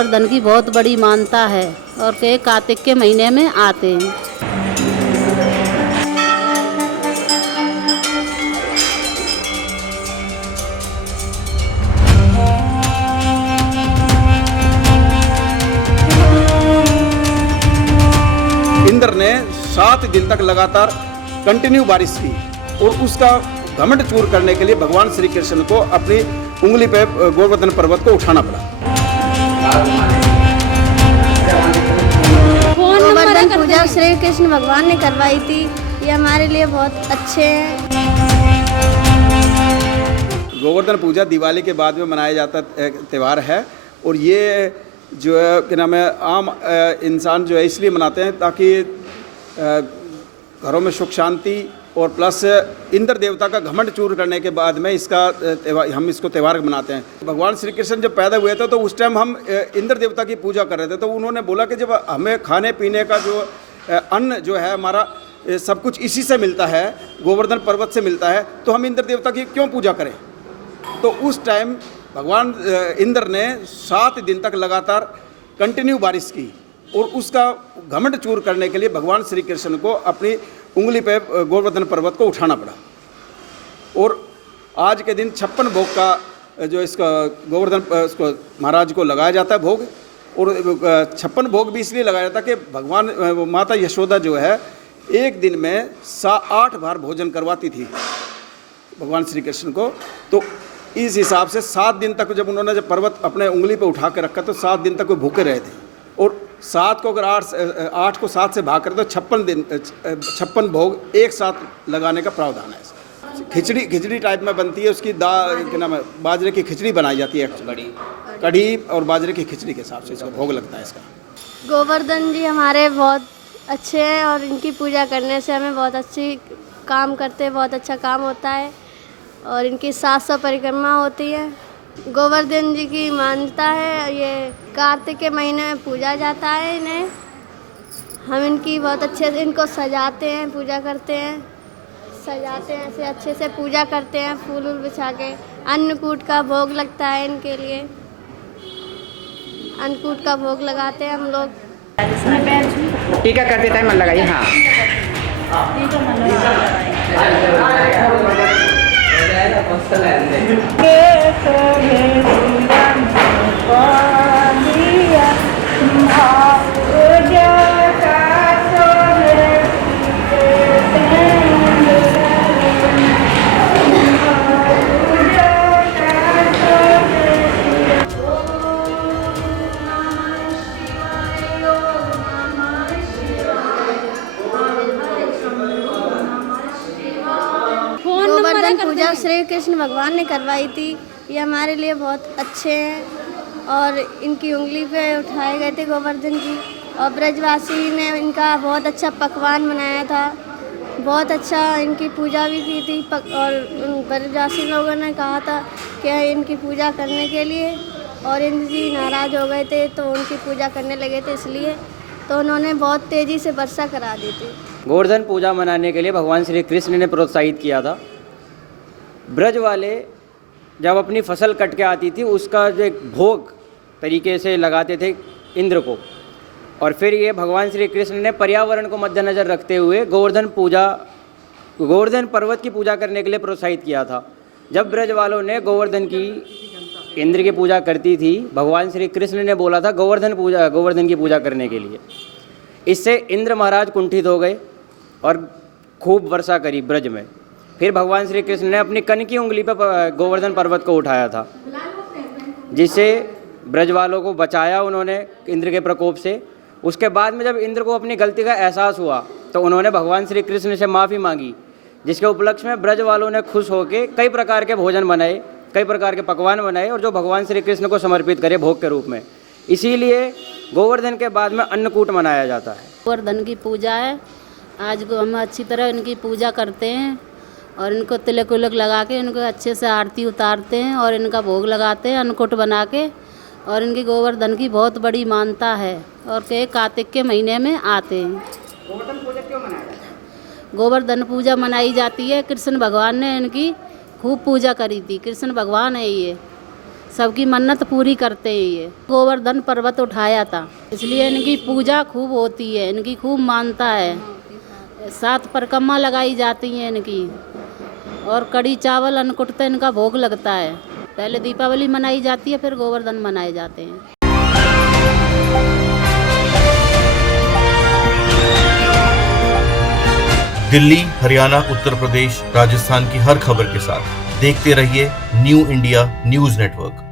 गोवर्धन की बहुत बड़ी मान्यता है और के कार्तिक के महीने में आते हैं। इंद्र ने 7 दिन तक लगातार कंटिन्यू बारिश की और उसका घमंड चूर करने के लिए भगवान श्री कृष्ण को अपनी उंगली पे गोवर्धन पर्वत को उठाना पड़ा। गोवर्धन पूजा श्री कृष्ण भगवान ने करवाई थी, ये हमारे लिए बहुत अच्छे हैं। गोवर्धन पूजा दिवाली के बाद में मनाया जाता त्यौहार है और ये जो है क्या नाम है आम इंसान जो है इसलिए मनाते हैं ताकि घरों में सुख शांति और प्लस इंद्र देवता का घमंड चूर करने के बाद में हम इसको त्यौहार मनाते हैं। भगवान श्री कृष्ण जब पैदा हुए थे तो उस टाइम हम इंद्र देवता की पूजा कर रहे थे, तो उन्होंने बोला कि जब हमें खाने पीने का जो अन्न जो है हमारा सब कुछ इसी से मिलता है, गोवर्धन पर्वत से मिलता है, तो हम इंद्र देवता की क्यों पूजा करें। तो उस टाइम भगवान इंद्र ने 7 दिन तक लगातार कंटिन्यू बारिश की और उसका घमंड चूर करने के लिए भगवान श्री कृष्ण को अपनी उंगली पे गोवर्धन पर्वत को उठाना पड़ा। और आज के दिन 56 भोग का जो इसका गोवर्धन इसको महाराज को लगाया जाता है भोग, और 56 भोग भी इसलिए लगाया जाता है कि भगवान माता यशोदा जो है एक दिन में 8 बार भोजन करवाती थी भगवान श्री कृष्ण को। तो इस हिसाब से 7 दिन तक जब उन्होंने जब पर्वत अपने उंगली पे उठा के रखा तो 7 दिन तक वो भूखे रहे थे, और 7 को अगर 8 को 7 से भाग करें तो 56 भोग एक साथ लगाने का प्रावधान है। खिचड़ी टाइप में बनती है, उसकी दाल क्या नाम है बाजरे की खिचड़ी बनाई जाती है, कढ़ी और बाजरे की खिचड़ी के हिसाब से इसका भोग लगता है इसका। गोवर्धन जी हमारे बहुत अच्छे हैं और इनकी पूजा करने से हमें बहुत अच्छी काम करते हैं, बहुत अच्छा काम होता है और इनकी 700 परिक्रमा होती है। गोवर्धन जी की मान्यता है, ये कार्तिक के महीने में पूजा जाता है इन्हें। हम इनकी बहुत अच्छे से इनको सजाते हैं, पूजा करते हैं, सजाते हैं, ऐसे अच्छे से पूजा करते हैं, फूल वूल बिछा के। अन्नकूट का भोग लगता है इनके लिए, अन्नकूट का भोग लगाते हैं हम लोग। टीका करते टाइम मन लगाइए। हाँ गोवर्धन पूजा श्री कृष्ण भगवान ने करवाई थी, ये हमारे लिए बहुत अच्छे हैं और इनकी उंगली पे उठाए गए थे गोवर्धन जी, और ब्रजवासी ने इनका बहुत अच्छा पकवान बनाया था, बहुत अच्छा इनकी पूजा भी की थी। और ब्रजवासी लोगों ने कहा था कि इनकी पूजा करने के लिए, और इंद्र जी नाराज़ हो गए थे तो उनकी पूजा करने लगे थे, इसलिए तो उन्होंने बहुत तेज़ी से वर्षा करा दी थी। गोवर्धन पूजा मनाने के लिए भगवान श्री कृष्ण ने प्रोत्साहित किया था। ब्रज वाले जब अपनी फसल कट के आती थी उसका जो एक भोग तरीके से लगाते थे इंद्र को, और फिर ये भगवान श्री कृष्ण ने पर्यावरण को मद्देनज़र रखते हुए गोवर्धन पर्वत की पूजा करने के लिए प्रोत्साहित किया था। जब ब्रज वालों ने गोवर्धन की इंद्र की पूजा करती थी, भगवान श्री कृष्ण ने बोला था गोवर्धन की पूजा करने के लिए। इससे इंद्र महाराज कुंठित हो गए और खूब वर्षा करी ब्रज में। फिर भगवान श्री कृष्ण ने अपनी कन की उंगली पर गोवर्धन पर्वत को उठाया था, जिससे ब्रज वालों को बचाया उन्होंने इंद्र के प्रकोप से। उसके बाद में जब इंद्र को अपनी गलती का एहसास हुआ तो उन्होंने भगवान श्री कृष्ण से माफ़ी मांगी, जिसके उपलक्ष्य में ब्रज वालों ने खुश होकर कई प्रकार के भोजन बनाए, कई प्रकार के पकवान बनाए, और जो भगवान श्री कृष्ण को समर्पित करे भोग के रूप में। इसीलिए गोवर्धन के बाद में अन्नकूट मनाया जाता है। गोवर्धन की पूजा है, आज को हम अच्छी तरह इनकी पूजा करते हैं और इनको तिलक उलक लगा के इनको अच्छे से आरती उतारते हैं और इनका भोग लगाते हैं अन्नकूट बना के। और इनकी गोवर्धन की बहुत बड़ी मान्यता है और के कार्तिक के महीने में आते हैं। गोवर्धन पूजा क्यों मनाया जाता है? गोवर्धन पूजा मनाई जाती है, कृष्ण भगवान ने इनकी खूब पूजा करी थी। कृष्ण भगवान है ये, सबकी मन्नत पूरी करते हैं। ये गोवर्धन पर्वत उठाया था, इसलिए इनकी पूजा खूब होती है, इनकी खूब मानता है। 7 परिक्रमा लगाई जाती हैं इनकी, और कड़ी चावल अन्नकूट तो इनका भोग लगता है। पहले दीपावली मनाई जाती है, फिर गोवर्धन मनाए जाते हैं। दिल्ली, हरियाणा, उत्तर प्रदेश, राजस्थान की हर खबर के साथ देखते रहिए न्यू इंडिया न्यूज नेटवर्क।